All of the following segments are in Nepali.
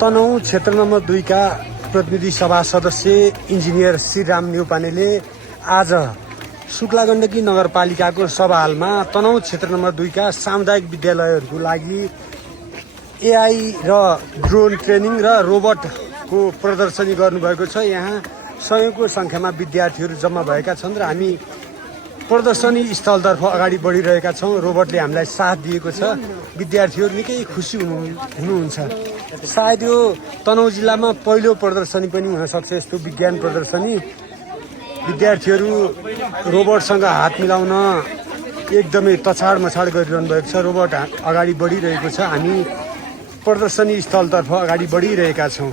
तनहुँ क्षेत्र नम्बर 2 का प्रतिनिधि सभा सदस्य इन्जिनियर श्रीराम न्यौपानेले आज शुक्ला गण्डकी नगरपालिकाको सभा हालमा तनहुँ क्षेत्र नम्बर 2 का सामुदायिक विद्यालयहरूको लागि एआई र ड्रोन ट्रेनिङ र रोबोटको प्रदर्शनी गर्नुभएको छ। यहाँ सयौंको संख्यामा विद्यार्थीहरू जम्मा भएका छन् र हामी प्रदर्शनी स्थलतर्फ अगाडि बढिरहेका छौँ। रोबोटले हामीलाई साथ दिएको छ। विद्यार्थीहरू निकै खुसी हुनुहुन्छ। सायद यो तनहुँ जिल्लामा पहिलो प्रदर्शनी पनि हुन सक्छ। यस्तो विज्ञान प्रदर्शनी विद्यार्थीहरू रोबोटसँग हात मिलाउन एकदमै तछाड मछाड गरिरहनु भएको छ। रोबोट अगाडि बढिरहेको छ। हामी प्रदर्शनी स्थलतर्फ अगाडि बढिरहेका छौँ।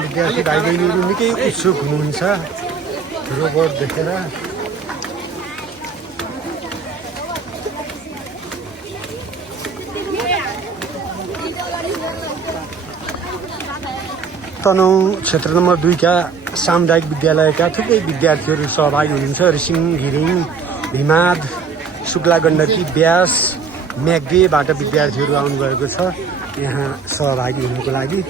विद्यार्थी भाइ बहिनीहरू निकै उत्सुक हुनुहुन्छ रोबोट देखेर। तनहुँ क्षेत्र नम्बर 2 का सामुदायिक विद्यालयका थुप्रै विद्यार्थीहरू सहभागी हुनुहुन्छ। रिसिङ, घिरिङ, भिमाद, शुक्ला गण्डकी, ब्यास, म्याग्दीबाट विद्यार्थीहरू आउनुभएको छ यहाँ सहभागी हुनुको लागि।